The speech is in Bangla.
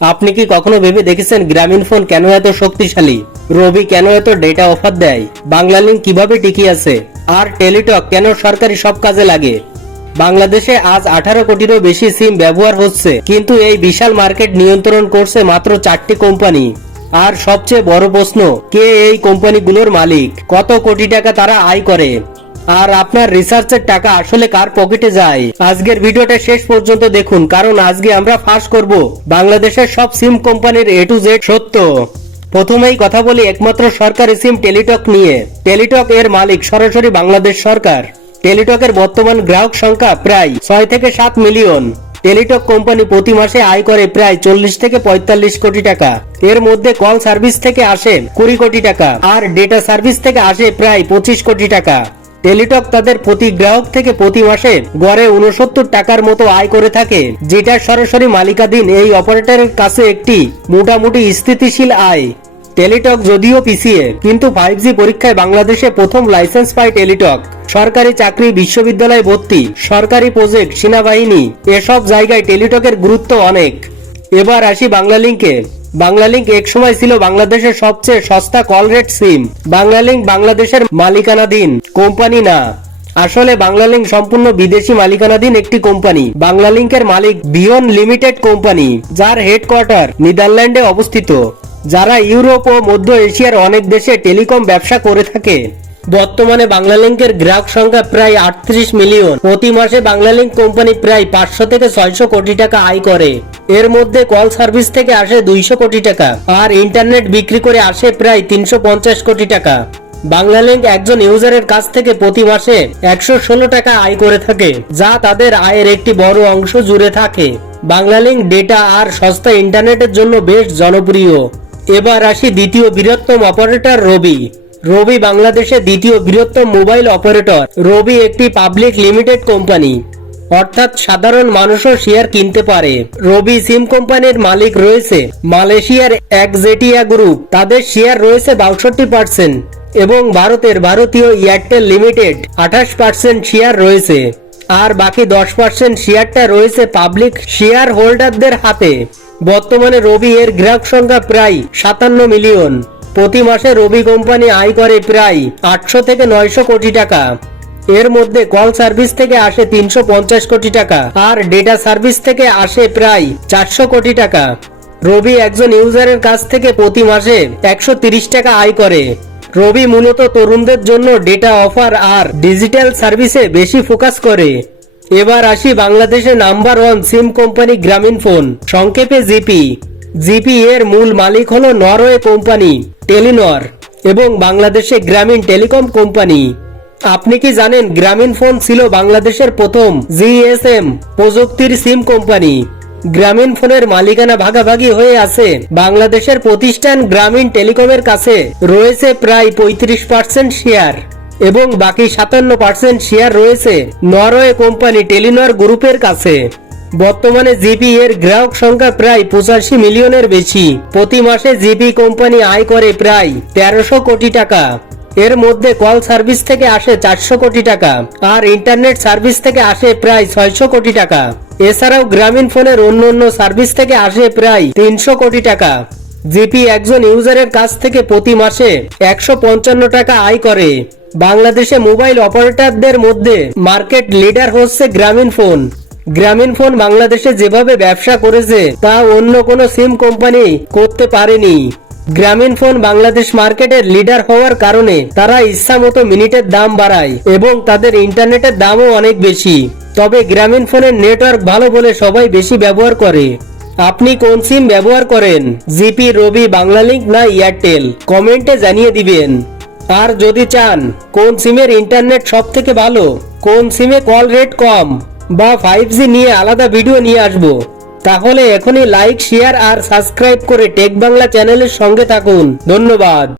আপনি কি কখনো ভেবে দেখেছেন গ্রামীণ ফোন কেন এত শক্তিশালী? রবি কেন এত ডেটা অফার দেয়? বাংলালিংক কীভাবে টিকে আছে? আর টেলিটক কেন সরকারি সব কাজে লাগে? বাংলাদেশে আজ আঠারো কোটিরও বেশি সিম ব্যবহার হচ্ছে, কিন্তু এই বিশাল মার্কেট নিয়ন্ত্রণ করছে মাত্র চারটি কোম্পানি আর সবচেয়ে বড় প্রশ্ন, কে এই কোম্পানিগুলোর মালিক? কত কোটি টাকা তারা আয় করে? আর আপনার রিসার্চের টাকা আসলে কার পকেটে যায়? আজকের ভিডিওটা শেষ পর্যন্ত দেখুন, কারণ আজকে আমরা ফাঁস করব। বাংলাদেশের সব সিম কোম্পানির এ টু জেড সত্য। প্রথমেই কথা বলি একমাত্র সরকারি সিম টেলিটক নিয়ে। টেলিটক এর মালিক সরাসরি বাংলাদেশ সরকার। টেলিটকের বর্তমান গ্রাহক সংখ্যা প্রায় ছয় থেকে সাত মিলিয়ন টেলিটক কোম্পানি প্রতি মাসে আয় করে প্রায় চল্লিশ থেকে পঁয়তাল্লিশ কোটি টাকা। এর মধ্যে কল সার্ভিস থেকে আসে কুড়ি কোটি টাকা। আর ডেটা সার্ভিস থেকে আসে প্রায় পঁচিশ কোটি টাকা। টেলিটক তাদের প্রতি গ্রাহক থেকে প্রতি মাসে গড়ে উনসত্তর টাকার মতো আয় করে থাকে যেটা সরাসরি মালিকাধীন এই অপারেটরের কাছে একটি মোটামুটি স্থিতিশীল আয়। টেলিটক যদিও পিছিয়ে কিন্তু ফাইভ জি পরীক্ষায় বাংলাদেশে প্রথম লাইসেন্স পায় টেলিটক। সরকারি চাকরি বিশ্ববিদ্যালয় ভর্তি, সরকারি প্রজেক্ট, সেনাবাহিনী, এসব জায়গায় টেলিটকের গুরুত্ব অনেক। এবার আসি বাংলালিংকে। বাংলালিংক এক সময় ছিল বাংলাদেশের সবচেয়ে সস্তা কল রেট সিম। বাংলালিংক বাংলাদেশের মালিকানাধীন কোম্পানি না। আসলে বাংলালিংক সম্পূর্ণ বিদেশি মালিকানাধীন একটি কোম্পানি। বাংলালিংকের মালিক বিয়ন লিমিটেড কোম্পানি, যার হেডকোয়ার্টার নেদারল্যান্ডে অবস্থিত। যারা ইউরোপ ও মধ্য এশিয়ার অনেক দেশে টেলিকম ব্যবসা করে থাকে। বর্তমানে বাংলালিংকের গ্রাহক সংখ্যা প্রায় আটত্রিশ মিলিয়ন। প্রতি মাসে বাংলালিংক কোম্পানি প্রায় পাঁচশো থেকে ছয়শো কোটি টাকা আয় করে। এর মধ্যে কল সার্ভিস থেকে আসে দুইশো কোটি টাকা, আর ইন্টারনেট বিক্রি করে আসে প্রায় তিনশো পঞ্চাশ কোটি টাকা। বাংলালিংক একজন ইউজারের কাছ থেকে প্রতি মাসে একশো ষোলো টাকা আয় করে থাকে, যা তাদের আয়ের একটি বড় অংশ জুড়ে থাকে। বাংলালিংক ডেটা আর সস্তা ইন্টারনেটের জন্য বেশ জনপ্রিয়। এবার আসি দ্বিতীয় বৃহত্তম অপারেটর রবি। রবি বাংলাদেশের দ্বিতীয় বৃহত্তম মোবাইল অপারেটর। রবি একটি পাবলিক লিমিটেড কোম্পানি। অর্থাৎ সাধারণ মানুষও শেয়ার কিনতে পারে। রবি সিম কোম্পানির মালিক রয়েছে মালয়েশিয়ার একজেটিয়া গ্রুপ। তাদের শেয়ার রয়েছে বাষট্টি পার্সেন্ট এবং ভারতের ভারতীয় এয়ারটেল লিমিটেড আঠাশ পার্সেন্ট শেয়ার রয়েছে। আর বাকি দশ পার্সেন্ট শেয়ারটা রয়েছে পাবলিক শেয়ার হোল্ডারদের হাতে। বর্তমানে রবি এর গ্রাহক সংখ্যা প্রায় সাতান্ন মিলিয়ন। প্রতি মাসে রবি কোম্পানি আয় করে প্রায় আটশো থেকে নয়শো কোটি টাকা। এর মধ্যে কল সার্ভিস থেকে আসে তিনশো পঞ্চাশ কোটি টাকা আর ডেটা সার্ভিস থেকে আসে প্রায় চারশো কোটি টাকা। রবি একজন ইউজারের কাছ থেকে প্রতি মাসে একশো টাকা আয় করে। রবি মূলত তরুণদের জন্য ডেটা অফার আর ডিজিটাল সার্ভিসে বেশি ফোকাস করে। এবার আসি বাংলাদেশের number one SIM company Grameen phone, সংক্ষেপে জিপি। জিপি এর মূল মালিক হলো নরওয়ে কোম্পানি, টেলিনর এবং বাংলাদেশে গ্রামীণ টেলিকম কোম্পানি। আপনি কি জানেন গ্রামীণ ফোন ছিল বাংলাদেশের প্রথম জিএসএম প্রযুক্তির সিম কোম্পানি? গ্রামীণ ফোনের মালিকানা ভাগাভাগি হয়ে আছে বাংলাদেশের প্রতিষ্ঠান গ্রামীণ টেলিকমের কাছে। রয়েছে প্রায় পঁয়ত্রিশ পার্সেন্ট শেয়ার এবং বাকি সাতান্ন পার্সেন্ট শেয়ার রয়েছে নরওয়ে কোম্পানি টেলিনর গ্রুপের কাছে। বর্তমানে জিপি এর গ্রাহক সংখ্যা প্রায় পঁচাশি মিলিয়নের বেশি। প্রতি মাসে জিপি কোম্পানি আয় করে প্রায় তেরোশো কোটি টাকা। এর মধ্যে কল সার্ভিস থেকে আসে চারশো কোটি টাকা, আর ইন্টারনেট সার্ভিস থেকে আসে প্রায় ছয়শো কোটি টাকা। এছাড়াও গ্রামীণ ফোনের অন্য অন্য সার্ভিস থেকে আসে প্রায় তিনশো কোটি টাকা। জিপি একজন ইউজারের কাছ থেকে প্রতি মাসে একশো পঞ্চান্ন টাকা আয় করে। বাংলাদেশে মোবাইল অপারেটরদের মধ্যে মার্কেট লিডার হচ্ছে গ্রামীণ ফোন। গ্রামীণ ফোন বাংলাদেশে যেভাবে ব্যবসা করেছে, তা অন্য কোনো সিম কোম্পানি করতে পারেনি। গ্রামীণ ফোন বাংলাদেশ মার্কেটের লিডার হওয়ার কারণে তারা ইচ্ছা মতো মিনিটের দাম বাড়ায় এবং তাদের ইন্টারনেটের দামও অনেক বেশি। তবে গ্রামীণ ফোনের নেটওয়ার্ক ভালো বলে সবাই বেশি ব্যবহার করে। আপনি কোন সিম ব্যবহার করেন? জিপি, রবি, বাংলালিংক না এয়ারটেল? কমেন্টে জানিয়ে দিবেন। আর যদি চান, কোন সিমের ইন্টারনেট সব থেকে ভালো? কোন সিমে কল রেট কম? বা ফাইভ জি নিয়ে আলাদা ভিডিও নিয়ে আসব। তাহলে এখনই লাইক শেয়ার আর সাবস্ক্রাইব করে টেক বাংলা চ্যানেলের সঙ্গে থাকুন। ধন্যবাদ।